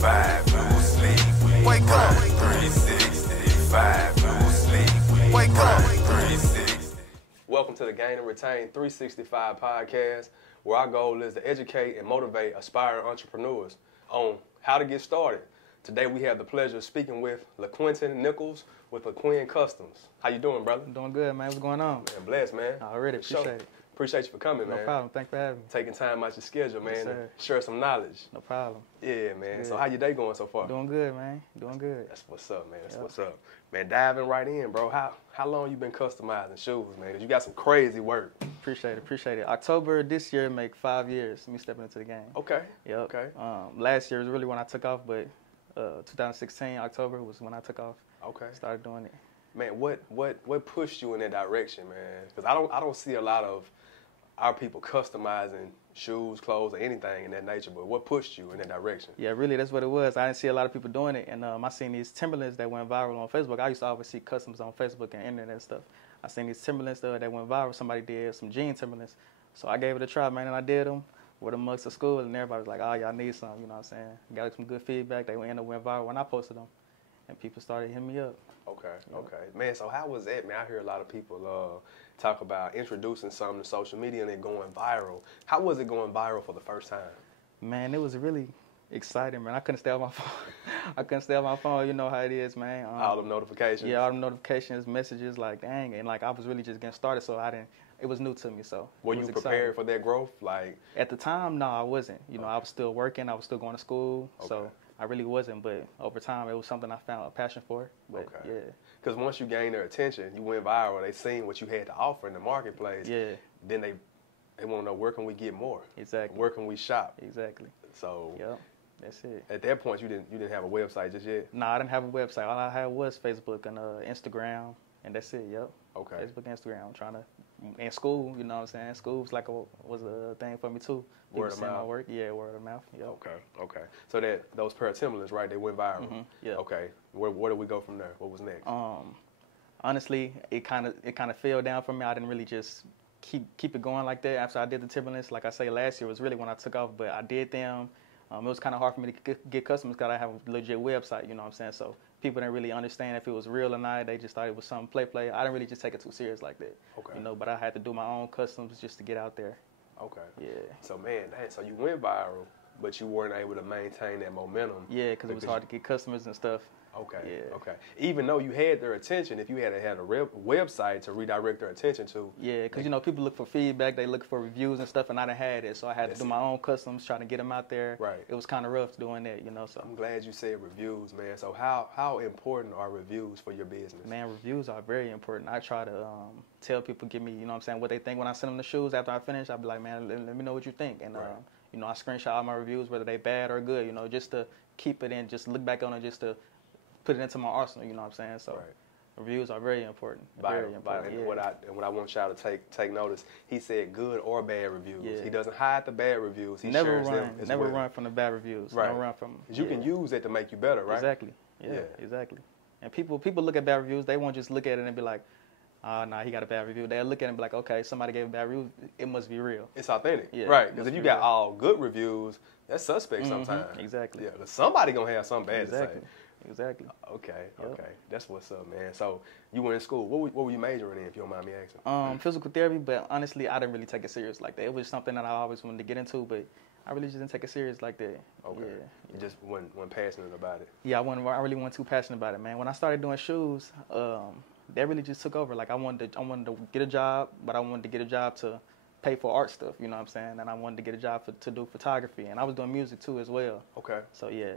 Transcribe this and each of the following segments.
365, no sleep. Wake up. 365, no sleep. Wake up. 360. Welcome to the Gain&Retain365 podcast, where our goal is to educate and motivate aspiring entrepreneurs on how to get started. Today we have the pleasure of speaking with LaQuinton Nichols with LaQuinn Customs. How you doing, brother? I'm doing good, man. What's going on? Man, blessed, man. Already, appreciate it. Appreciate you for coming, man. No problem. Thanks for having me. Taking time out your schedule, man, Yes, to sir. share some knowledge. No problem. Yeah, man. Good. So how your day going so far? Doing good, man. Doing good. That's what's up, man. That's Yep. what's up. Man, diving right in, bro. How long you been customizing shoes, man? 'Cause you got some crazy work. Appreciate it. October this year make 5 years me stepping into the game. Okay. Yep. Okay. Last year was really when I took off, but 2016 October was when I took off. Okay. Started doing it. Man, what pushed you in that direction, man? Because I don't see a lot of our people customizing shoes, clothes, or anything in that nature. But what pushed you in that direction? Yeah, really, that's what it was. I didn't see a lot of people doing it, and I seen these Timberlands that went viral on Facebook. I used to always see customs on Facebook and internet and stuff. I seen these Timberlands that went viral. Somebody did some jean Timberlands, so I gave it a try, man, and I did them. Wore them mugs to school, and everybody was like, "Oh, y'all need some," you know what I'm saying? Got some good feedback. They ended up went viral when I posted them, and people started hitting me up. Okay. Man, so how was that, man? I hear a lot of people talk about introducing something to social media and it going viral. How was it going viral for the first time? Man, it was really exciting, man. I couldn't stay on my phone. You know how it is, man. All them notifications? Yeah, all them notifications, messages, like, dang. And, like, I was really just getting started, so it was new to me, so. Were you prepared for that growth? Like, at the time, no, I wasn't. You know, I was still working. I was still going to school, Okay. so I really wasn't. But over time, it was something I found a passion for. But, Okay. yeah. Because once you gained their attention, you went viral, they seen what you had to offer in the marketplace. Yeah. Then they want to know, where can we get more? Exactly. Where can we shop? Exactly. So Yep, that's it. at that point, you didn't have a website just yet? No, I didn't have a website. All I had was Facebook and Instagram, and that's it. Yep. Okay. Facebook, Instagram. I'm trying to, in school, you know what I'm saying? School was was a thing for me too. Word of People seeing my mouth. work. Yeah, word of mouth. Yep. Okay. So those pair of Timberlands, right? They went viral. Yeah. Okay. Where did we go from there? What was next? Honestly, it kind of fell down for me. I didn't really just keep it going like that. After I did the Timberlands, like I say, last year was really when I took off. But I did them. It was kind of hard for me to get customers because I have a legit website. You know what I'm saying? So people didn't really understand if it was real or not. They just thought it was something play. I didn't really just take it too serious like that. Okay. You know, but I had to do my own customs just to get out there. Okay. Yeah. So man, so you went viral, but you weren't able to maintain that momentum. Yeah, because it was hard to get customers and stuff. Okay. Yeah. Okay. Even though you had their attention, if you had a website to redirect their attention to. Yeah, because you know people look for feedback, they look for reviews and stuff, and I done had it, so I had to do my own customs, trying to get them out there. Right. It was kind of rough doing that, you know. So I'm glad you said reviews, man. So how important are reviews for your business? man, reviews are very important. I try to tell people, give me, you know what I'm saying, what they think when I send them the shoes. After I finish, I'll be like, man, let me know what you think, and Right. you know, I screenshot all my reviews, whether they bad or good, you know, just to keep it in, just look back on it, just to put it into my arsenal, you know what I'm saying? So Right. reviews are very important. Vital. Very important. And Yeah. what I want y'all to take notice, he said good or bad reviews. Yeah. He doesn't hide the bad reviews. He Never shares them run. as Never well. run from the bad reviews. Right. Don't run from them. 'Cause you can use that to make you better, right? Exactly. Yeah, exactly. And people look at bad reviews. They won't just look at it and be like, "Oh, nah, he got a bad review." They'll look at it and be like, "Okay, somebody gave a bad review. It must be real." It's authentic, Yeah, right? it Because must if you be got real. all good reviews, that's suspect sometimes. exactly. Yeah, 'cause somebody gonna have something bad Exactly. to say. Exactly. Okay, Yep. okay, that's what's up, man. So you were in school. What were you majoring in, if you don't mind me asking? Physical therapy, but honestly, I didn't really take it serious like that. It was something that I always wanted to get into, but I really just didn't take it serious like that. Okay, Yeah. you just wasn't passionate about it. Yeah, I really wasn't too passionate about it, man. When I started doing shoes, that really just took over. Like I wanted to get a job, but I wanted to get a job to pay for art stuff. You know what I'm saying? And I wanted to get a job to do photography, and I was doing music too as well. Okay, So yeah.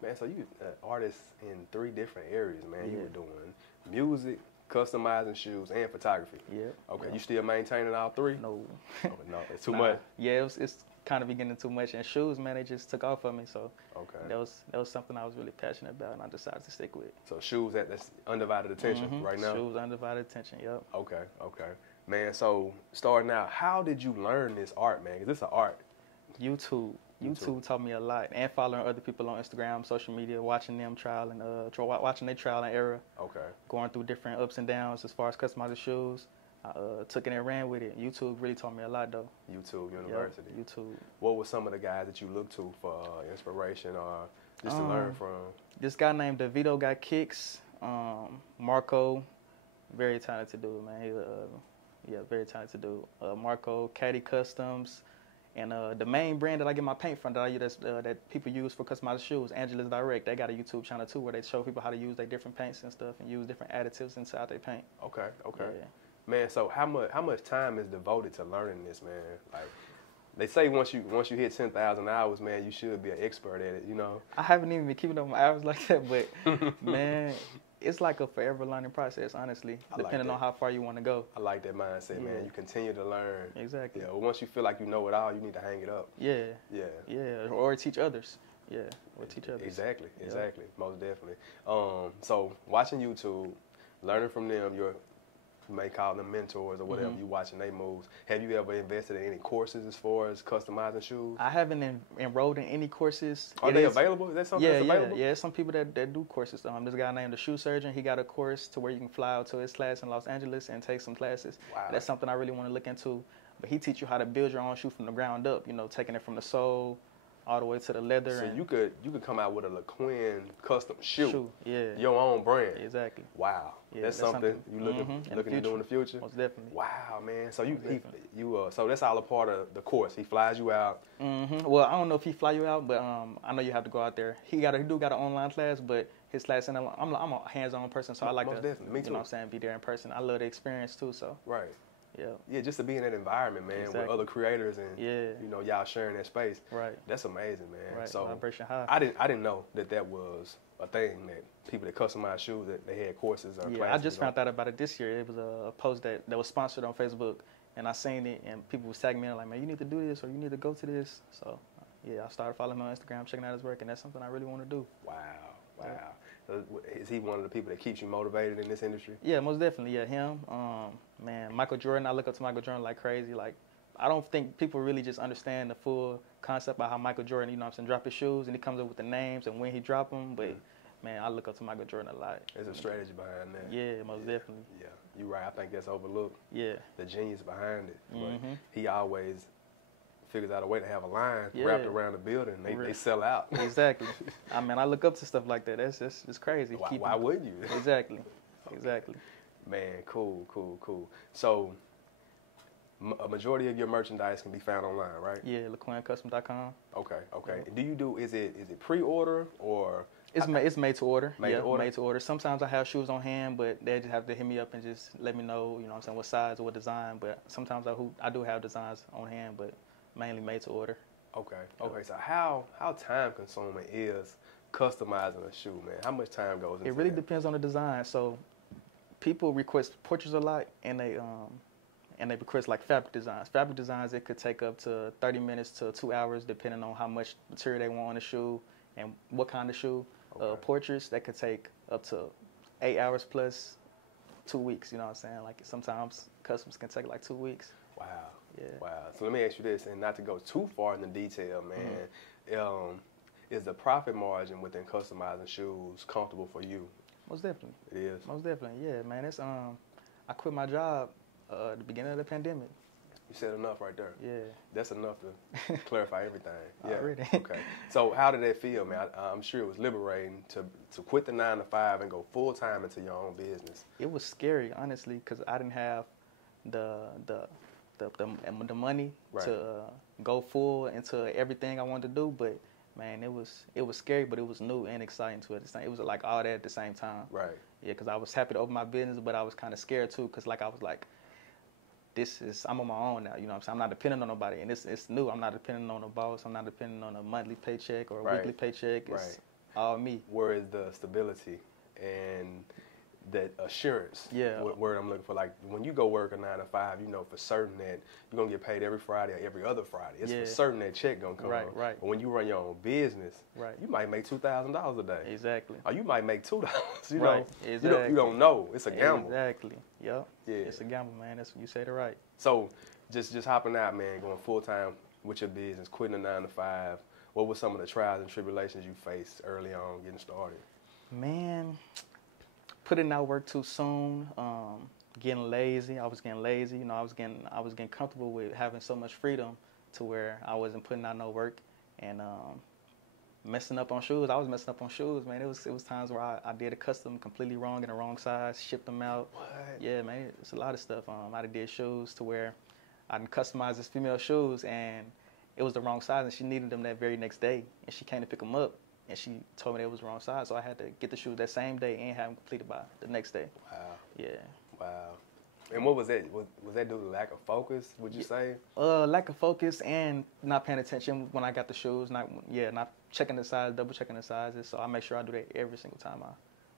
man. So you artist in 3 different areas, man. You Yeah. were doing music, customizing shoes, and photography. Yeah. Okay, Yeah. you still maintaining all 3? No. Oh, no, it's too Nah. much. Yeah, it's kind of beginning too much. And shoes, man, they just took off for me. So Okay. that was something I was really passionate about, and I decided to stick with. So shoes that's undivided attention right now. Shoes, undivided attention. Yep. Okay. Man, so starting out, how did you learn this art, man? 'Cause this is an art. YouTube taught me a lot, and following other people on Instagram, social media, watching them trial and watching their trial and error, Okay. going through different ups and downs as far as customizing shoes. I took it and ran with it. YouTube really taught me a lot, though. YouTube University. Yep, YouTube. What were some of the guys that you looked to for inspiration or just to learn from? This guy named DeVito got kicks. Marco, very talented dude, man. He, very talented dude. Marco, Caddy Customs, and the main brand that I get my paint from that people use for customized shoes, Angela's Direct. They got a YouTube channel too where they show people how to use their different paints and stuff and use different additives inside their paint. Okay. Yeah. Man, so how much time is devoted to learning this, man? Like, they say once you hit 10,000 hours, man, you should be an expert at it, you know? I haven't even been keeping up my hours like that, but man, it's like a forever learning process, honestly, depending on how far you want to go. I like that mindset, man. You continue to learn. Exactly. Yeah, once you feel like you know it all, you need to hang it up. Yeah, or teach others. Yeah, or teach others. Exactly, most definitely. So watching YouTube, learning from them, you may call them mentors or whatever, you watching their moves. Have you ever invested in any courses as far as customizing shoes? I haven't enrolled in any courses. Are they available? Is that something that's available? Yeah, some people that do courses. This guy named the Shoe Surgeon, he got a course to where you can fly out to his class in Los Angeles and take some classes. Wow. That's something I really want to look into. But he teach you how to build your own shoe from the ground up, you know, taking it from the sole all the way to the leather. So you could come out with a LaQuinn custom shoe. Yeah. Your own brand. Exactly. Wow. Yeah, that's something you looking to do in the future? Most definitely. Wow, man. So so that's all a part of the course. He flies you out. Well, I don't know if he fly you out, but I know you have to go out there. He got an online class, but his class, and I'm a hands-on person, so I like Most to, definitely. Me too. you know what I'm saying, be there in person. I love the experience too, so. Right. Yeah. Yeah, just to be in that environment, man, with other creators and you know, y'all sharing that space. Right. That's amazing, man. Right. So Vibration high. I didn't know that was a thing, that people that customize shoes, that they had courses or classes. I just found out about it this year. It was a post that was sponsored on Facebook, and I seen it, and people was tagging me like, man, you need to do this or you need to go to this. So yeah, I started following him on Instagram, checking out his work, and that's something I really want to do. Wow. So is he one of the people that keeps you motivated in this industry? Yeah, most definitely. Yeah, him. Man, Michael Jordan. I look up to Michael Jordan like crazy. Like, I don't think people really just understand the full concept of how Michael Jordan, you know what I'm saying, drop his shoes and he comes up with the names and when he drop them. But man, I look up to Michael Jordan a lot. There's a strategy behind that. Yeah, most definitely. Yeah, you're right. I think that's overlooked. Yeah. The genius behind it. But he always figures out a way to have a line wrapped around the building. They sell out. Exactly. I mean, I look up to stuff like that. That's just crazy. Why wouldn't you? Exactly. Exactly. Man, cool. So a majority of your merchandise can be found online, right? Yeah, LaQuinnCustom.com. Okay. Is it pre-order or? It's made to order. Made to order. Sometimes I have shoes on hand, but they just have to hit me up and just let me know, you know what I'm saying, what size or what design. But sometimes I do have designs on hand, but mainly made to order. Okay. So how time consuming is customizing a shoe, man? How much time goes into it? It really that? depends on the design. So people request portraits a lot, and they request like fabric designs. Fabric designs, it could take up to 30 minutes to 2 hours, depending on how much material they want on the shoe and what kind of shoe. Okay. Portraits, that could take up to 8 hours plus 2 weeks. You know what I'm saying? Like sometimes customs can take like 2 weeks. Wow. Yeah. Wow. So let me ask you this, and not to go too far in the detail, man. Is the profit margin within customizing shoes comfortable for you? Most definitely. It is. Most definitely. Yeah, man. It's I quit my job at the beginning of the pandemic. You said enough right there. Yeah. That's enough to clarify everything. Yeah. Already. Okay. So how did that feel, man? I'm sure it was liberating to quit the 9 to 5 and go full time into your own business. It was scary, honestly, because I didn't have the money to go full into everything I wanted to do. But man, it was scary, but it was new and exciting too at the same. It was like all that at the same time. Right. Yeah, because I was happy to open my business, but I was kind of scared too, because like I was like, I'm on my own now. You know what I'm saying? I'm not dependent on nobody, and it's new. I'm not dependent on a boss. I'm not dependent on a monthly paycheck or a weekly paycheck. It's all me. Where is the stability and that assurance? Yeah. Word I'm looking for. Like when you go work a 9 to 5, you know for certain that you're gonna get paid every Friday or every other Friday. It's for certain that check gonna come. Right. But when you run your own business, you might make $2,000 a day. Exactly. Or you might make $2. You right. know, exactly. you don't know. It's a gamble. Exactly. Yep. Yeah. It's a gamble, man. That's you said it right. So just hopping out, man, going full time with your business, quitting the 9 to 5. What were some of the trials and tribulations you faced early on getting started? Man, putting out work too soon, getting lazy. I was getting lazy. You know, I was getting comfortable with having so much freedom to where I wasn't putting out no work and messing up on shoes. I was messing up on shoes, man. It was times where I did a custom completely wrong in the wrong size, shipped them out. What? Yeah, man, it's a lot of stuff. I did shoes to where I customized this female shoes and it was the wrong size and she needed them that very next day and she came to pick them up and she told me it was the wrong size, so I had to get the shoes that same day and have them completed by the next day. Wow. Yeah. Wow. And what was that? Was that due to lack of focus, would you say? Lack of focus and not paying attention when I got the shoes. Not checking the size, double checking the sizes. So I make sure I do that every single time I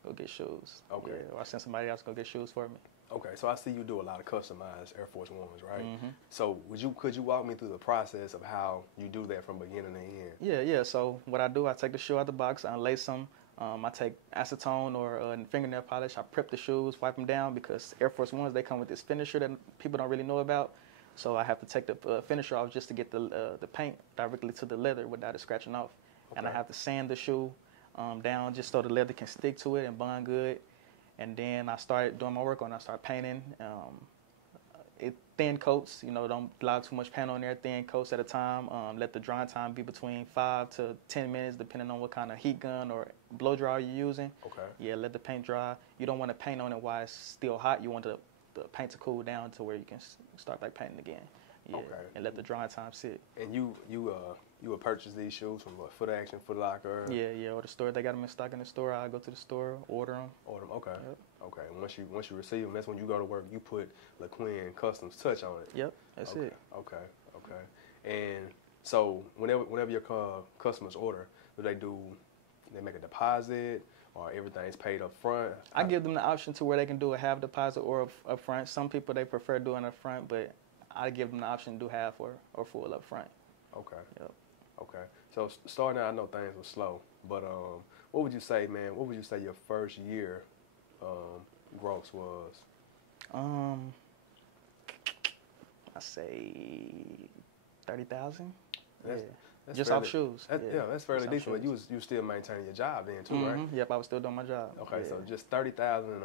go get shoes. Okay. Yeah, or I send somebody else to go get shoes for me. Okay, so I see you do a lot of customized Air Force Ones, right? Mm-hmm. So could you walk me through the process of how you do that from beginning to end? Yeah. So what I do, I take the shoe out the box, I unlace them. I take acetone or fingernail polish. I prep the shoes, wipe them down because Air Force Ones, they come with this finisher that people don't really know about. So I have to take the finisher off just to get the paint directly to the leather without it scratching off. Okay. And I have to sand the shoe down just so the leather can stick to it and bond good. And then I started doing my work on it. I started painting. Thin coats, you know, don't allow too much paint on there, thin coats at a time. Let the drying time be between 5 to 10 minutes, depending on what kind of heat gun or blow dryer you're using. Okay. Yeah, let the paint dry. You don't want to paint on it while it's still hot. You want the paint to cool down to where you can start back painting again. Yeah, okay. And let the drying time sit. And you would purchase these shoes from what, Foot Action, Foot Locker? Yeah, or the store. They got them in stock in the store. I go to the store, order them. Okay. Yep. Okay. And once you receive them, that's when you go to work. You put LaQuinn Customs touch on it. Yep, that's it. Okay. And so whenever your customers order, do they make a deposit or everything's paid up front? I give them the option to where they can do a half deposit or up front. Some people, they prefer doing up front, but I give them the option to do half or full up front. Okay. Yep. Okay. So starting out, I know things were slow, but what would you say, man? What would you say your first year gross was? I say 30,000. That's just fairly, off shoes. That's fairly just decent. But you was still maintaining your job then too, right? Yep, I was still doing my job. Okay, so just 30,000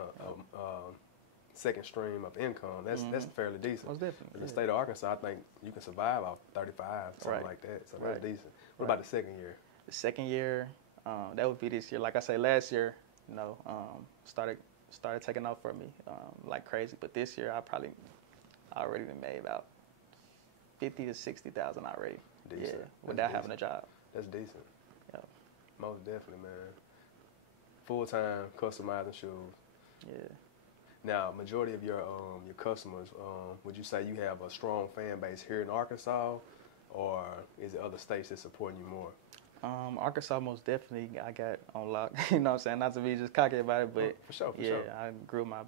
second stream of income. That's fairly decent. Most definitely. In the state of Arkansas, I think you can survive off 35, something like that. So that's decent. What about the second year? The second year, that would be this year. Like I say, last year, you know, started taking off for me like crazy. But this year, I already made about 50 to 60,000 already. Decent. Yeah, without having a job. That's decent. Yeah. Most definitely, man. Full time customizing shoes. Yeah. Now, majority of your customers, would you say you have a strong fan base here in Arkansas, or is it other states that supporting you more? Arkansas, most definitely, I got on lock. You know what I'm saying? Not to be just cocky about it, but for sure. I grew my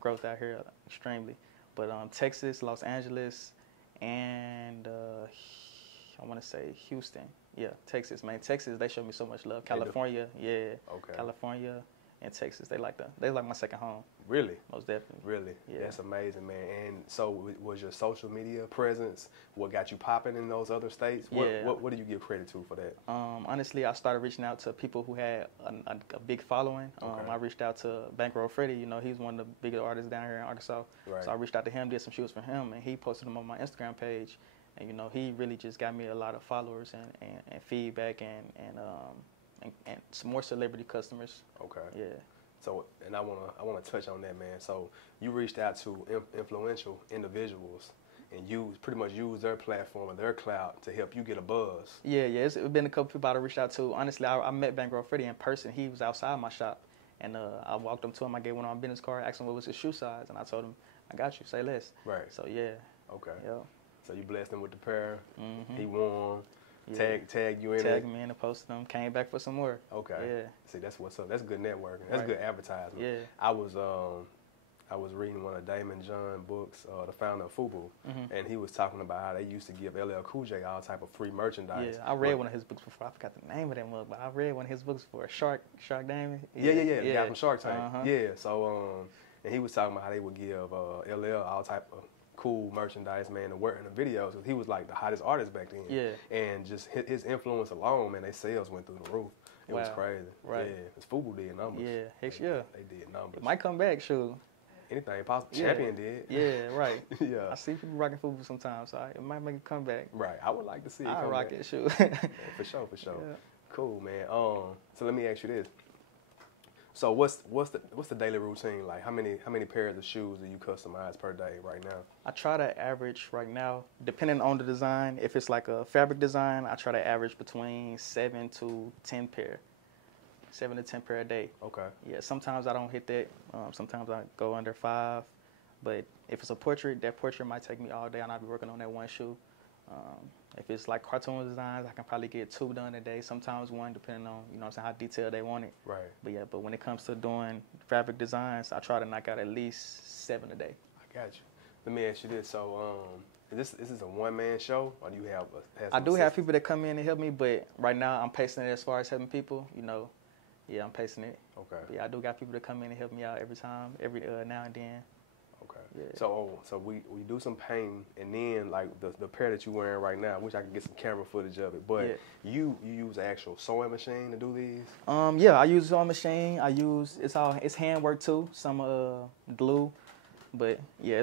growth out here extremely. But Texas, Los Angeles, and I want to say Houston. Yeah, Texas, man. Texas, they show me so much love. California, yeah. Okay. California and Texas, they like my second home. Really? Most definitely. Really? Yeah. That's amazing, man. And so was your social media presence what got you popping in those other states? What do you give credit to for that? Honestly, I started reaching out to people who had a big following. I reached out to Bankroll Freddie. You know, he's one of the biggest artists down here in Arkansas. Right. So I reached out to him, did some shoes for him, and he posted them on my Instagram page. And, you know, he really just got me a lot of followers and feedback and some more celebrity customers. Okay. Yeah. So, and I wanna touch on that, man. So you reached out to influential individuals and pretty much use their platform and their clout to help you get a buzz. Yeah. It's been a couple people I reached out to. Honestly, I met Bankroll Freddie in person. He was outside my shop, and I walked up to him. I gave one of my business card, asked him what was his shoe size, and I told him, "I got you. Say less." Right. So yeah. Okay. Yeah. So you blessed him with the pair. Mm-hmm. He won. Yeah. Tag you in it. Tagged me in and posted them. Came back for some more. Okay. Yeah. See, that's what's up. That's good networking. That's good advertising. Yeah. I was reading one of Damon John books, the founder of FUBU, and he was talking about how they used to give LL Cool J all type of free merchandise. Yeah, I read one of his books before. I forgot the name of that mug, but I read one of his books for Shark Damon. Yeah. The guy from Shark Tank. Yeah. So and he was talking about how they would give LL all type of cool merchandise, man, to wear in the videos, because he was like the hottest artist back then. Yeah. And just his influence alone, man, their sales went through the roof. It was crazy. Right. Yeah. Because FUBU did numbers. Yeah. Heck yeah. They did numbers. It might come back, sure. anything possible. Yeah. Champion did. Yeah, right. Yeah. I see people rocking FUBU sometimes, so it might make a comeback. Right. I would like to see it I come rock back. it, shoot. Yeah, for sure. Yeah. Cool, man. So let me ask you this. So what's the daily routine like? How many pairs of shoes do you customize per day right now? I try to average right now, depending on the design. If it's like a fabric design, I try to average between 7 to 10 pair. 7 to 10 pair a day. Okay. Yeah, sometimes I don't hit that. Sometimes I go under 5. But if it's a portrait, that portrait might take me all day and I'll be working on that one shoe. If it's like cartoon designs, I can probably get 2 done a day, sometimes 1, depending on, you know what I'm saying, how detailed they want it. Right. But yeah, but when it comes to doing fabric designs, I try to knock out at least 7 a day. I got you. Let me ask you this. So is this a one-man show, or do you have I do have people that come in and help me, but right now I'm pacing it as far as helping people, you know. Yeah, I'm pacing it. Okay. But yeah, I do got people that come in and help me out every time, every now and then. Okay. Yeah. So we do some painting, and then like the pair that you're wearing right now, I wish I could get some camera footage of it. But Yeah. you use an actual sewing machine to do these? Yeah, I use a sewing machine. It's handwork too, some glue, but yeah,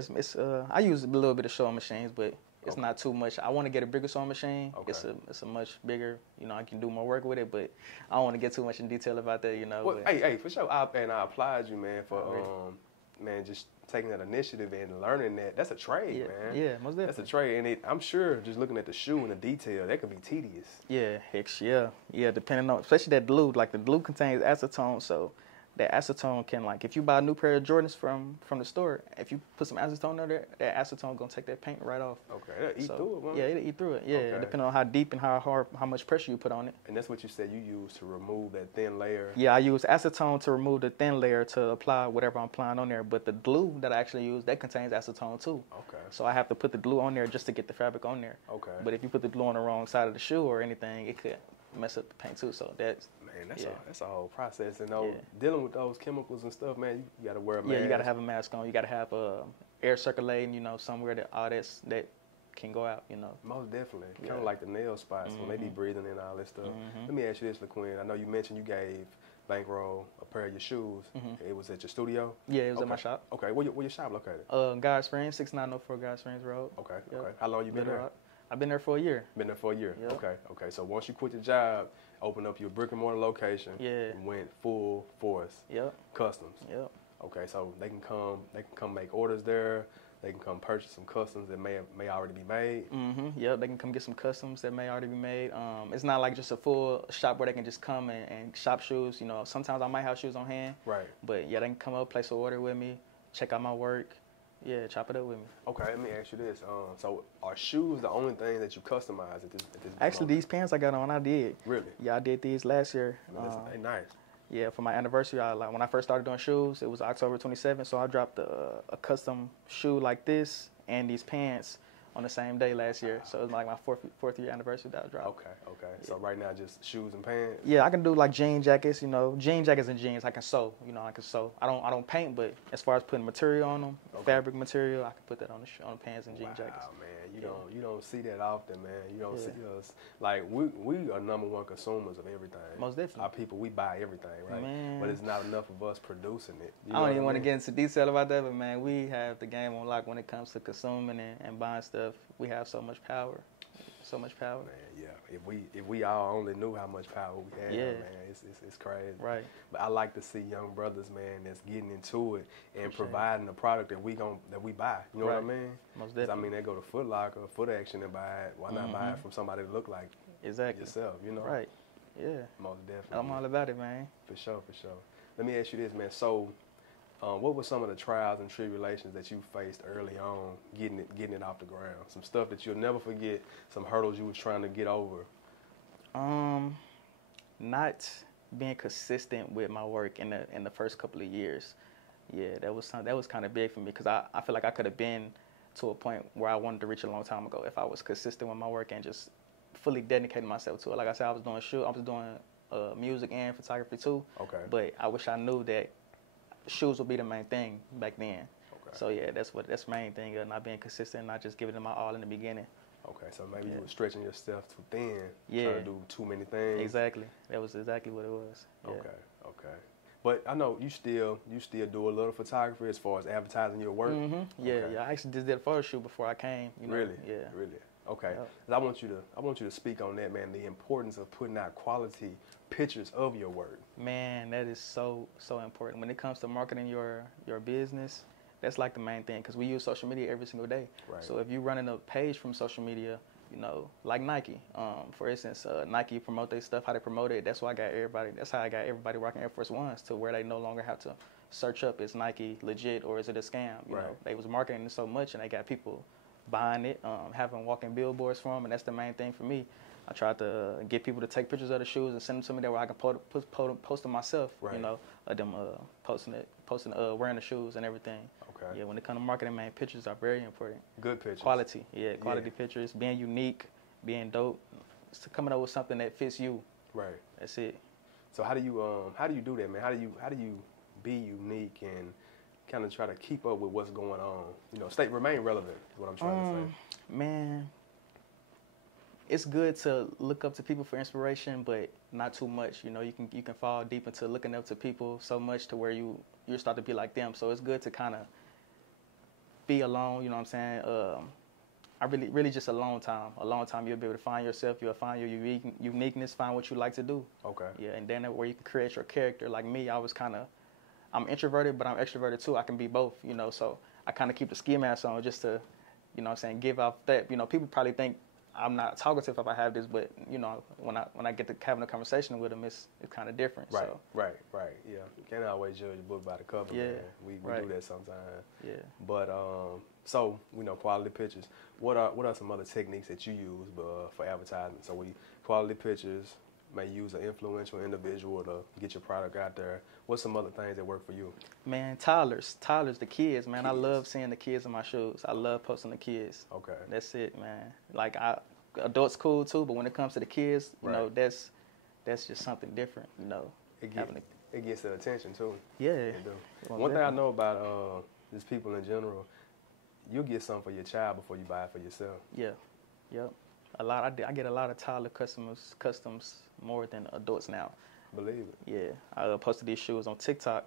I use a little bit of sewing machines, but it's not too much. I want to get a bigger sewing machine. Okay. It's a much bigger, you know, I can do more work with it, but I don't want to get too much in detail about that, you know. Well, but, hey, for sure. I applaud you, man, for man, just taking that initiative and learning that. That's a trade, yeah, man. yeah, most definitely. That's a trade, and I'm sure just looking at the shoe and the detail, that could be tedious. Yeah, yeah, depending on, especially that glue. Like the glue contains acetone, so that acetone can, like, if you buy a new pair of Jordans from the store, if you put some acetone on there, that acetone gonna take that paint right off. Okay, it'll eat through it, man. Yeah, it'll eat through it. Yeah, Okay. depending on how deep and how much pressure you put on it. And that's what you said you use to remove that thin layer. Yeah, I use acetone to remove the thin layer to apply whatever I'm applying on there. But the glue that I actually use, that contains acetone too. Okay. So I have to put the glue on there just to get the fabric on there. Okay. But if you put the glue on the wrong side of the shoe or anything, it could mess up the paint too. So that's Man, yeah. that's a whole process. And Yeah. dealing with those chemicals and stuff, man, you got to wear a mask. Yeah, you got to have a mask on. You got to have air circulating, you know, somewhere that all that can go out, you know. Most definitely. Yeah. Kind of like the nail spots when they be breathing in all this stuff. Mhm. Let me ask you this, LaQuinn. I know you mentioned you gave Bankroll a pair of your shoes. It was at your studio? Yeah, it was at my shop. Okay, where your shop located? God Springs, 6904 God Springs Road. Okay, Yep. okay. How long you been Little there? Rock. I've been there for a year. Been there for a year. Yep. Okay. So once you quit your job, open up your brick and mortar location. Yeah. And went full force. Yep, Customs. yep. Okay, so they can come make orders there. They can come purchase some customs that may already be made. Yep, they can come get some customs that may already be made. It's not like just a full shop where they can just come and shop shoes. You know, sometimes I might have shoes on hand. Right. But yeah, they can come up, place an order with me, check out my work. Yeah, chop it up with me. Okay, let me ask you this. So are shoes the only thing that you customize at this Actually, moment? these pants I got on, I did. Really? Yeah, I did these last year. They nice. Yeah, for my anniversary, when I first started doing shoes, it was October 27th, so I dropped a custom shoe like this and these pants on the same day last year. So it was like my fourth year anniversary that I dropped. Okay. So right now just shoes and pants. Yeah, I can do like jean jackets, you know, jean jackets and jeans. I can sew, you know, I can sew. I don't paint, but as far as putting material on them, fabric material, I can put that on the pants and jean jackets. Wow, man, you don't see that often, man. You don't see us like we are #1 consumers of everything. Most definitely. Our people, we buy everything, right? Man. But it's not enough of us producing it. You I know don't what even want to mean? get into detail about that, but man, we have the game on lock when it comes to consuming and buying stuff. We have so much power. So much power. Man, yeah. If we all only knew how much power we have, Yeah. man, it's crazy. Right. But I like to see young brothers, man, that's getting into it and For sure. providing a product that we buy. You know what I Right. mean? Most 'Cause, I definitely. mean, they go to Foot Locker, Foot Action, and buy it. Why not buy it from somebody that look like Exactly. yourself? You know? Right. Yeah. Most definitely. I'm all about it, man. For sure. Let me ask you this, man. So, what were some of the trials and tribulations that you faced early on getting it off the ground? Some stuff that you'll never forget. Some hurdles you was trying to get over. Not being consistent with my work in the first couple of years. Yeah, that was kind of big for me because I feel like I could have been to a point where I wanted to reach a long time ago if I was consistent with my work and just fully dedicating myself to it. Like I said, I was doing music and photography too. Okay. But I wish I knew that shoes would be the main thing back then. Okay. So yeah, that's the main thing, not being consistent, not just giving it my all in the beginning. Okay, so maybe you were stretching yourself too thin, Yeah. trying to do too many things. Exactly. That was exactly what it was. Yeah. Okay. But I know you still do a little photography as far as advertising your work. Yeah, Okay. yeah. I actually just did a photo shoot before I came. You know? Really? Yeah. Really? Okay. Yep. 'Cause I want you to speak on that, man. The importance of putting out quality pictures of your work. Man, that is so important when it comes to marketing your business. That's like the main thing because we use social media every single day. Right. So if you're running a page from social media, you know, like Nike, for instance, Nike promote their stuff, how they promote it. That's how I got everybody rocking Air Force Ones to where they no longer have to search up is Nike legit or is it a scam. You know, they was marketing it so much and they got people buying it, having walking billboards for them, and that's the main thing for me. I tried to get people to take pictures of the shoes and send them to me that way I can post them myself. Right. You know, them posting wearing the shoes and everything. Okay. Yeah, when it comes to marketing, man, pictures are very important. Good pictures. Quality, quality pictures, being unique, being dope, coming up with something that fits you. Right. That's it. So how do you do that, man? How do you be unique and kind of try to keep up with what's going on? You know, remain relevant is what I'm trying to say. Man, it's good to look up to people for inspiration, but not too much. You know, you can fall deep into looking up to people so much to where you start to be like them. So it's good to kind of be alone. You know what I'm saying? I really just a long time you'll be able to find yourself. You'll find your uniqueness, find what you like to do. Okay. Yeah, and then where you can create your character. Like me, I'm introverted, but I'm extroverted too. I can be both, you know, so I kind of keep the ski mask on just to, you know what I'm saying, give off that. You know, people probably think I'm not talkative if I have this, but, you know, when I get to having a conversation with them, it's kind of different. Right, so. right. Yeah, you can't always judge a book by the cover, Yeah, man. We do that sometimes. Yeah. But, so, you know, quality pictures. What are some other techniques that you use for advertising? So quality pictures, may use an influential individual to get your product out there. What's some other things that work for you? Man, Tyler's the kids, man. I love seeing the kids in my shoes. I love posting the kids. Okay. That's it, man. Like adults cool too, but when it comes to the kids, you know, that's just something different, you know. It gets the attention too. Yeah. It do. One thing I know about these people in general, you'll get something for your child before you buy it for yourself. Yeah. Yep. I get a lot of Tyler customs more than adults now. Believe it. Yeah, I posted these shoes on TikTok,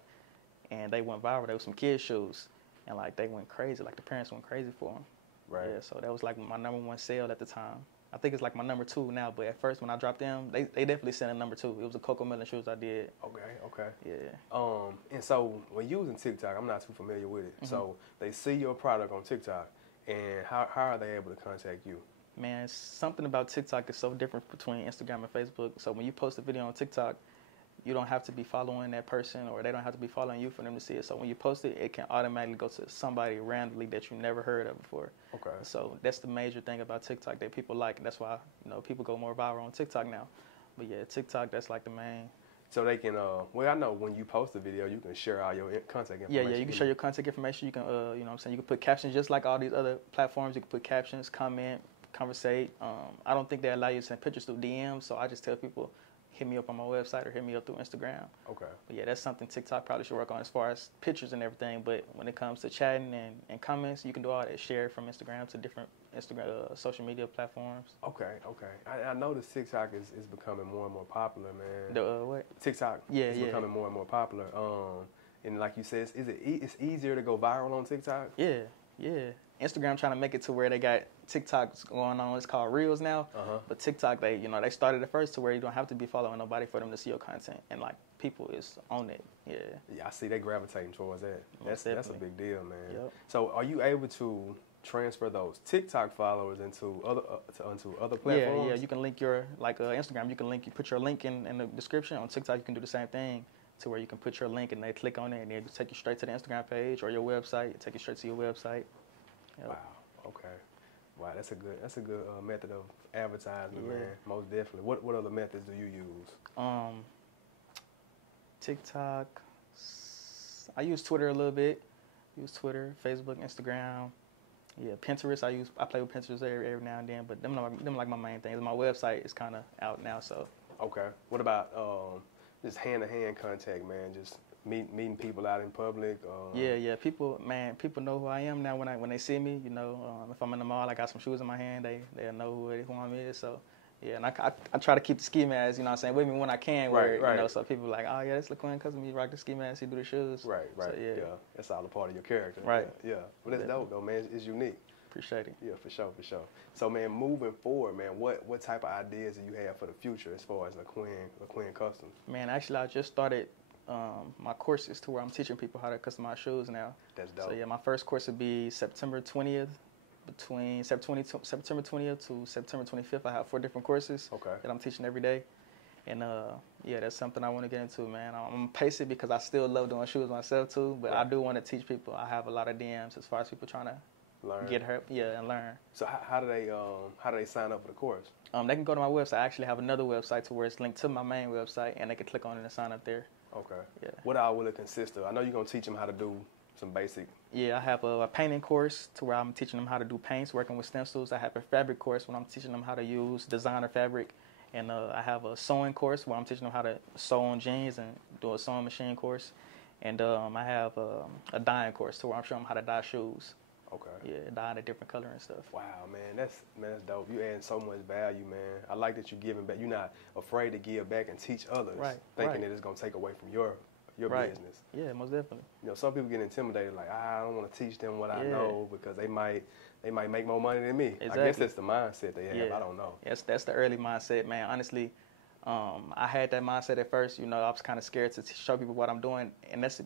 and they went viral. They were some kids' shoes, and like they went crazy. Like the parents went crazy for them. Right. Yeah, so that was like my #1 sale at the time. I think it's like my #2 now, but at first when I dropped them, they definitely sent a #2. It was the Coco Melon shoes I did. Okay. Yeah. And so when using TikTok, I'm not too familiar with it. Mm-hmm. So they see your product on TikTok, and how are they able to contact you? Man, something about TikTok is so different between Instagram and Facebook. So when you post a video on TikTok, you don't have to be following that person or they don't have to be following you for them to see it. So when you post it, it can automatically go to somebody randomly that you never heard of before. Okay. So that's the major thing about TikTok that people like. That's why, you know, people go more viral on TikTok now. But yeah, TikTok, that's like the main. So they can, well, I know when you post a video, you can share all your contact information. Yeah, you can share your contact information. You can, you know what I'm saying, you can put captions just like all these other platforms. You can put captions, comment, conversate. I don't think they allow you to send pictures through DMs, so I just tell people, hit me up on my website or hit me up through Instagram. Okay. But yeah, that's something TikTok probably should work on as far as pictures and everything. But when it comes to chatting and comments, you can do all that. Share from Instagram to different social media platforms. Okay. I noticed TikTok is becoming more and more popular, man. The what? TikTok. Yeah, is becoming more and more popular. And like you said, it's easier to go viral on TikTok? Yeah. Instagram trying to make it to where they got TikToks going on. It's called Reels now. But TikTok, they started it first to where you don't have to be following nobody for them to see your content. And like people is on it. Yeah, I see they gravitating towards that. That's a big deal, man. Yep. So are you able to transfer those TikTok followers into other platforms? Yeah. You can link your Instagram. You put your link in the description. On TikTok, you can do the same thing. To where you can put your link and they click on it and they just take you straight to the Instagram page or your website. Take you straight to your website. Yep. Wow. Okay. Wow, that's a good method of advertising, man. Most definitely. What other methods do you use? TikTok. I use Twitter a little bit. Use Twitter, Facebook, Instagram. Yeah, Pinterest. I play with Pinterest every now and then, but them like my main things. My website is kind of out now, so. Okay. What about just hand-to-hand contact, man? Just meeting people out in public. Yeah. People know who I am now when they see me. You know, if I'm in the mall, I got some shoes in my hand. They'll know who I'm is. So Yeah, and I try to keep the ski mask, you know what I'm saying, with me when I can. Where, Right. You know, so people like, oh, yeah, that's LaQuinn Custom. He rock the ski mask, he do the shoes. Right. So, yeah. That's all a part of your character. Right. Yeah. But that's dope, though, man. It's unique. Appreciate it. Yeah, for sure. So, man, moving forward, man, what type of ideas do you have for the future as far as LaQuinn Custom? Man, actually, I just started my courses to where I'm teaching people how to customize shoes now. That's dope. So, yeah, my first course would be September 20th. Between September 20th to September 25th, I have 4 different courses that I'm teaching every day. And, yeah, that's something I want to get into, man. I'm pacing because I still love doing shoes myself, too. But I do want to teach people. I have a lot of DMs as far as people trying to get hurt, and learn. So how do they sign up for the course? They can go to my website. I actually have another website to where it's linked to my main website, and they can click on it and sign up there. Okay. Yeah. What all will it consist of? I know you're gonna teach them how to do some basic. Yeah, I have a painting course to where I'm teaching them how to do paints, working with stencils. I have a fabric course where I'm teaching them how to use designer fabric, and I have a sewing course where I'm teaching them how to sew on jeans and do a sewing machine course, and I have a dyeing course to where I'm showing them how to dye shoes. Okay. Yeah, dye in a different color and stuff. Wow, man, that's dope. You adding so much value, man. I like that you're giving back. You're not afraid to give back and teach others, thinking that it's gonna take away from your business. Yeah, most definitely. You know, some people get intimidated, like, I don't want to teach them what I know because they might make more money than me. Exactly. I guess that's the mindset they have. I don't know. Yes, that's the early mindset, man. Honestly, I had that mindset at first. You know, I was kind of scared to show people what I'm doing, and that's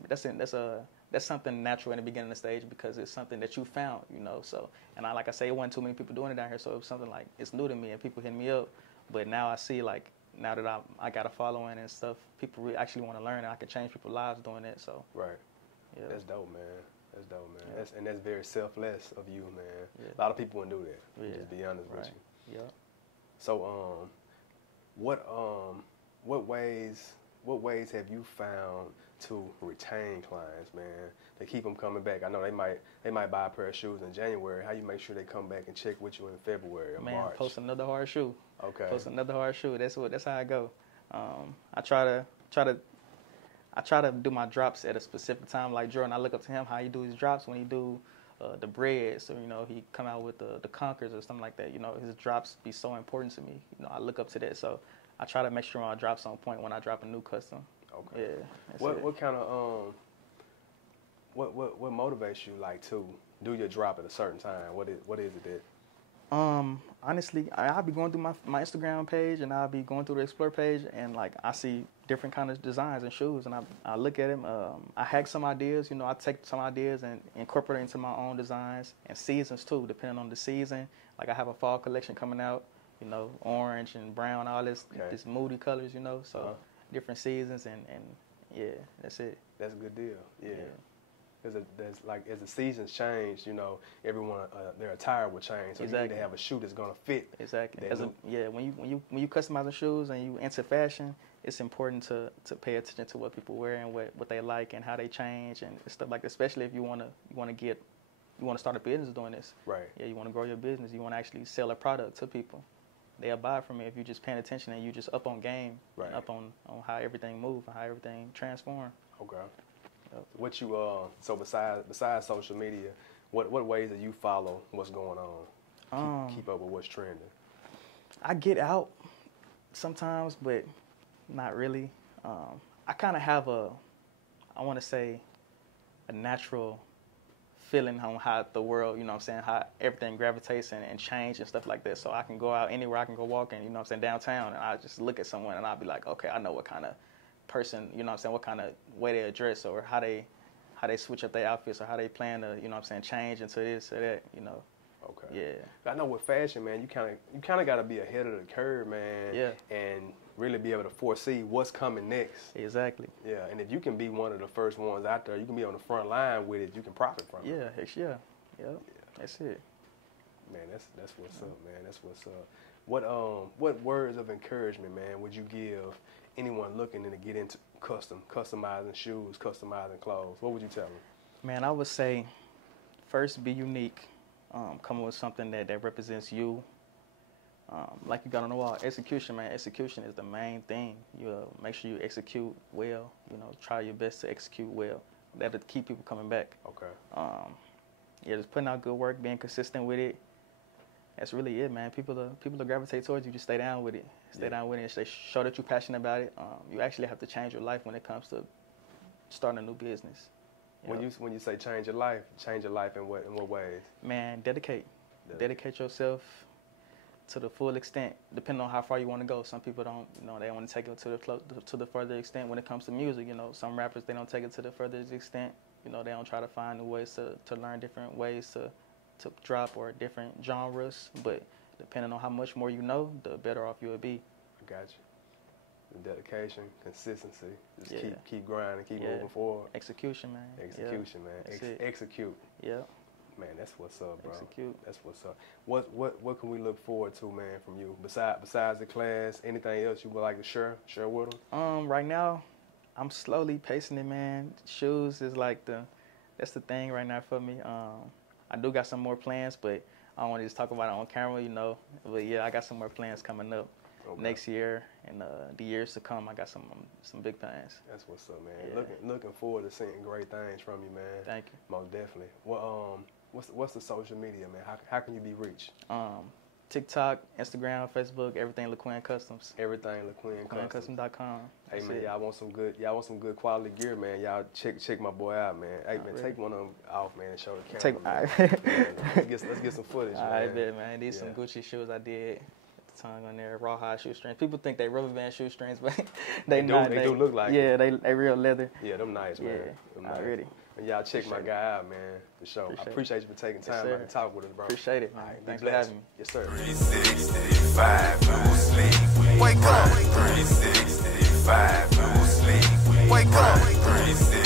something natural in the beginning of the stage because it's something that you found, you know. So, and like I say, it wasn't too many people doing it down here, so it was something like it's new to me and people hitting me up. But now I see, like, now that I got a following and stuff, people really actually want to learn, and I can change people's lives doing it. So, yeah, that's dope, man. Yeah. That's very selfless of you, man. Yeah. A lot of people wouldn't do that. Yeah. Just be honest with you. Yeah. So, what ways have you found to retain clients, man, to keep them coming back? I know they might buy a pair of shoes in January. How you make sure they come back and check with you in February or March? Post another hard shoe. Okay. Post another hard shoe. That's how I go. I try to do my drops at a specific time. Like Jordan, I look up to him how he do his drops when he do the breads, or, you know, he come out with the Conkers or something like that. You know, his drops be so important to me. You know, I look up to that. So I try to make sure my drops on point when I drop a new custom. Okay. Yeah. What kind of what motivates you, like, to do your drop at a certain time? What is it that? Honestly, I'll be going through my Instagram page, and I'll be going through the Explore page, and, like, I see different kind of designs and shoes, and I look at them. I hack some ideas, you know, I take some ideas and incorporate it into my own designs and seasons too, depending on the season. Like, I have a fall collection coming out, you know, orange and brown, all this moody colors, you know, so different seasons, and yeah, that's it. That's a good deal. Yeah. There's like, as the seasons change, you know, everyone their attire will change. So you need to have a shoe that's gonna fit. Exactly. When you customize the shoes and you into fashion, it's important to pay attention to what people wear and what they like and how they change and stuff like that. Especially if you wanna start a business doing this. Right. Yeah, you wanna grow your business. You wanna actually sell a product to people. They'll buy from it if you just paying attention and you just up on game, and up on how everything move and how everything transform. Okay. What you so besides social media, what ways do you follow what's going on? Keep up with what's trending. I get out sometimes, but not really. I kind of have a natural feeling on how the world, you know what I'm saying, how everything gravitates and change and stuff like that. So I can go out anywhere, I can go walking, you know what I'm saying, downtown, and I just look at someone and I'll be like, okay, I know what kind of person, you know what I'm saying, what kind of way they dress or how they switch up their outfits or how they plan to, you know what I'm saying, change into this or that, you know. Okay. Yeah. I know with fashion, man, you kind of got to be ahead of the curve, man. Yeah. And really be able to foresee what's coming next. Exactly. Yeah. And if you can be one of the first ones out there, you can be on the front line with it. You can profit from it. Yeah. That's it. Man, that's what's up, man. That's what's up. What words of encouragement, man, would you give anyone looking to get into customizing shoes, customizing clothes? What would you tell them? Man, I would say first be unique. Come up with something that represents you. Like you got on the wall, execution, man. Execution is the main thing. You make sure you execute well. You know, try your best to execute well. That'll keep people coming back. Okay. Yeah, just putting out good work, being consistent with it. That's really it, man. People will gravitate towards you. Just stay down with it. Stay down with it. Stay, show that you're passionate about it. You actually have to change your life when it comes to starting a new business. When you say change your life in what ways? Man, dedicate yourself to the full extent, depending on how far you want to go. Some people don't, they want to take it to the further extent when it comes to music. Some rappers, they don't take it to the furthest extent. They don't try to find new ways to learn different ways to drop or different genres. But depending on how much more you know, the better off you will be. I got you. The dedication, consistency, just keep grinding, keep moving forward. Execution, man. Execution, man. Execute. Yeah. Man, that's what's up, bro. Execute. That's what's up. What can we look forward to, man, from you? Besides the class, anything else you would like to share with them? Right now, I'm slowly pacing it, man. Shoes is like that's the thing right now for me. I do got some more plans, but I don't want to just talk about it on camera, But yeah, I got some more plans coming up next year and the years to come. I got some big plans. That's what's up, man. Yeah. Looking forward to seeing great things from you, man. Thank you. Most definitely. Well, what's the social media, man? How can you be reached? TikTok, Instagram, Facebook, everything LaQuinn Customs. Everything LaQuinn Customs. LaQuinnCustoms.com. Hey man, y'all want some good quality gear, man. Y'all check my boy out, man. Hey man, take one of them off, man, and show the camera. Let's get some footage, man. I bet, man. These some Gucci shoes I did at the time on there, rawhide shoestrings. People think they rubber band shoestrings, but they not. They do look like it. They real leather. Yeah, them nice, man. Yeah, already. And y'all check my guy out, man, for sure. I appreciate you for taking time out to talk with us, bro. Appreciate it, man. Right, Thanks for having me. Yes, sir. 365, no sleep. Wake up. 365, no sleep. Wake up. 365.